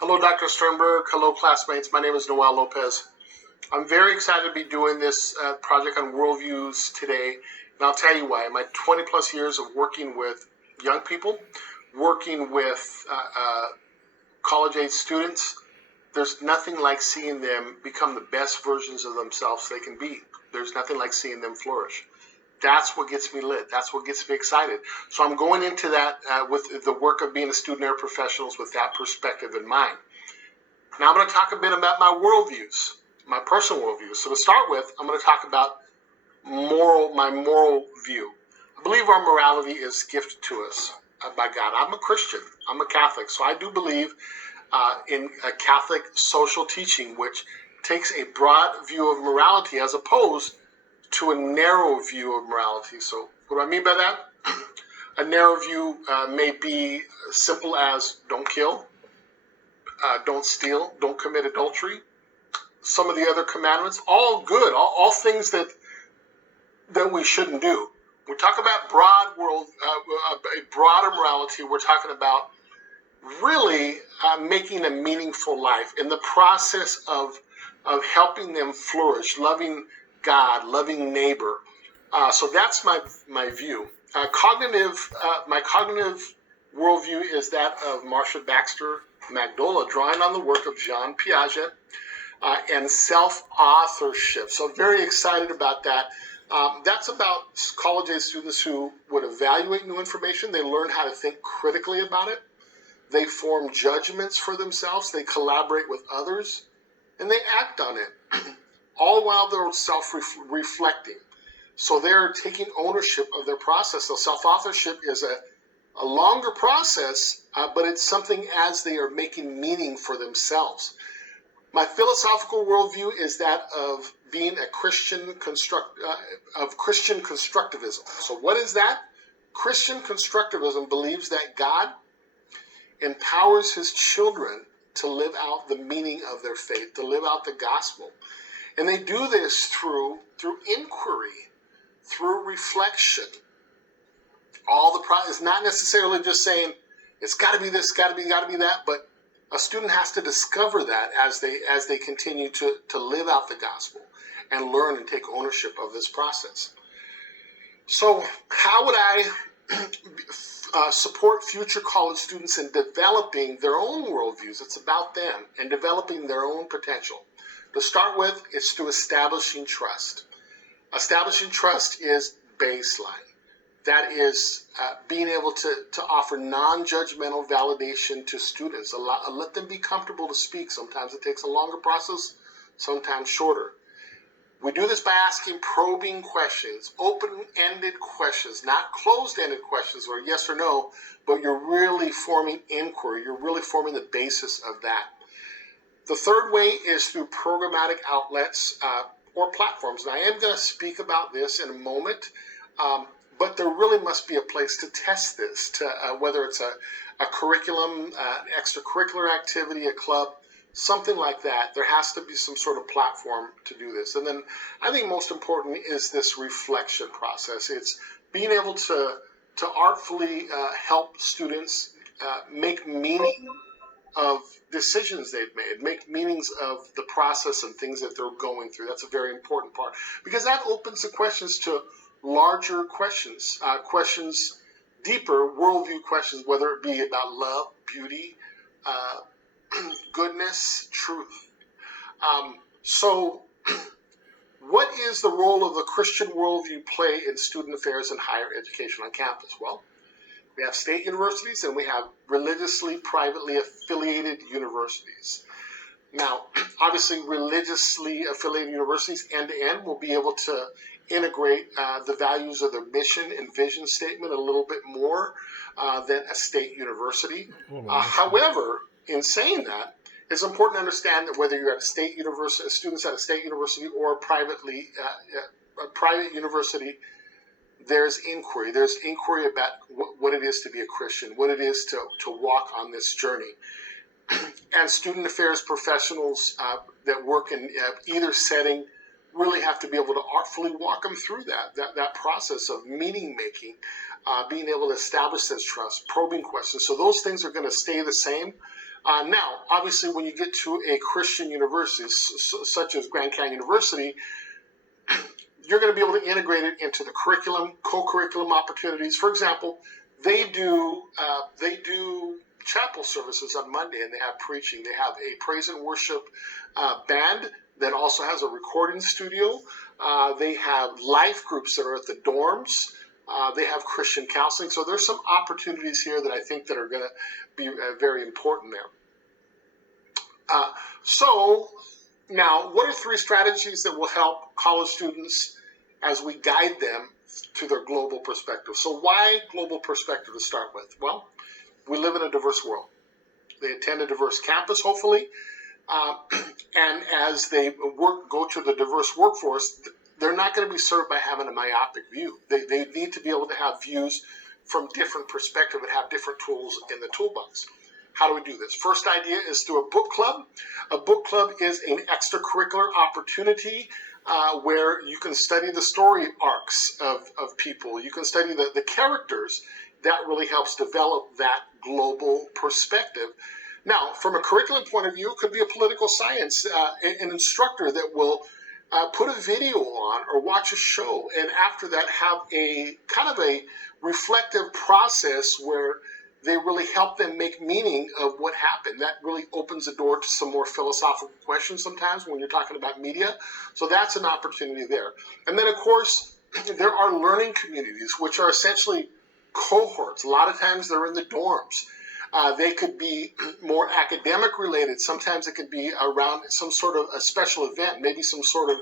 Hello, Dr. Sternberg. Hello, classmates. My name is Noel Lopez. I'm very excited to be doing this project on worldviews today, and I'll tell you why. My 20 plus years of working with young people, working with college-age students, there's nothing like seeing them become the best versions of themselves they can be. There's nothing like seeing them flourish. That's what gets me lit. That's what gets me excited. So I'm going into that with the work of being a student area professionals with that perspective in mind. Now I'm going to talk a bit about my worldviews, my personal worldviews. So to start with, I'm going to talk about my moral view. I believe our morality is gifted to us by God. I'm a Christian. I'm a Catholic. So I do believe in a Catholic social teaching, which takes a broad view of morality as opposed to a narrow view of morality. So what do I mean by that? A narrow view may be simple as don't kill, don't steal, don't commit adultery. Some of the other commandments, all good, all things that we shouldn't do. We talk about a broader morality. We're talking about really making a meaningful life in the process of helping them flourish, loving God, loving neighbor. So that's my view. My cognitive worldview is that of Marcia Baxter Magdola, drawing on the work of Jean Piaget and self-authorship. So very excited about that. That's about college-age students who would evaluate new information. They learn how to think critically about it. They form judgments for themselves. They collaborate with others, and they act on it, all while they're self-reflecting. So they're taking ownership of their process. So self-authorship is a longer process, but it's something as they are making meaning for themselves. My philosophical worldview is that of being a Christian Christian constructivism. So what is that? Christian constructivism believes that God empowers his children to live out the meaning of their faith, to live out the gospel. And they do this through inquiry, through reflection. It's not necessarily just saying it's got to be this, got to be that, but a student has to discover that as they continue to live out the gospel and learn and take ownership of this process. So how would I support future college students in developing their own worldviews? It's about them and developing their own potential. To start with, it's through establishing trust. Establishing trust is baseline. That is being able to offer non-judgmental validation to students. Let them be comfortable to speak. Sometimes it takes a longer process, sometimes shorter. We do this by asking probing questions, open-ended questions, not closed-ended questions or yes or no, but you're really forming inquiry. You're really forming the basis of that. The third way is through programmatic outlets or platforms. And I am going to speak about this in a moment, but there really must be a place to test this, whether it's a curriculum, an extracurricular activity, a club, something like that. There has to be some sort of platform to do this. And then I think most important is this reflection process. It's being able to artfully help students make meaning of decisions they've made, make meanings of the process and things that they're going through. That's a very important part because that opens the questions to larger questions, deeper worldview questions, whether it be about love, beauty, goodness, truth. So what is the role of the Christian worldview play in student affairs and higher education on campus? Well, we have state universities and we have religiously, privately affiliated universities. Now, obviously, religiously affiliated universities end-to-end will be able to integrate the values of their mission and vision statement a little bit more than a state university. However, in saying that, it's important to understand that whether you're at a state university, students at a state university or a private university, there's inquiry. There's inquiry about what it is to be a Christian, what it is to walk on this journey. And student affairs professionals that work in either setting really have to be able to artfully walk them through that process of meaning making, being able to establish this trust, probing questions. So those things are going to stay the same. Now, obviously, when you get to a Christian university, such as Grand Canyon University, you're going to be able to integrate it into the curriculum, co-curriculum opportunities. For example, they do chapel services on Monday, and they have preaching. They have a praise and worship band that also has a recording studio. They have life groups that are at the dorms. They have Christian counseling. So there's some opportunities here that I think that are going to be very important there. So now, what are 3 strategies that will help college students as we guide them to their global perspective? So why global perspective to start with? Well, we live in a diverse world. They attend a diverse campus, hopefully, and as they go to the diverse workforce, they're not going to be served by having a myopic view. They need to be able to have views from different perspectives and have different tools in the toolbox. How do we do this? First idea is through a book club. A book club is an extracurricular opportunity where you can study the story arcs of people. You can study the characters. That really helps develop that global perspective. Now, from a curriculum point of view, it could be a political science, an instructor that will put a video on or watch a show, and after that have a kind of a reflective process where they really help them make meaning of what happened. That really opens the door to some more philosophical questions sometimes when you're talking about media. So that's an opportunity there. And then, of course, there are learning communities, which are essentially cohorts. A lot of times they're in the dorms. They could be more academic related. Sometimes it could be around some sort of a special event, maybe some sort of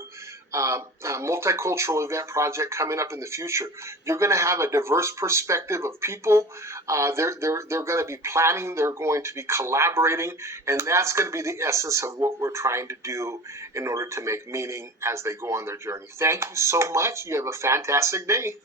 multicultural event project coming up in the future. You're going to have a diverse perspective of people. They're going to be planning. They're going to be collaborating. And that's going to be the essence of what we're trying to do in order to make meaning as they go on their journey. Thank you so much. You have a fantastic day.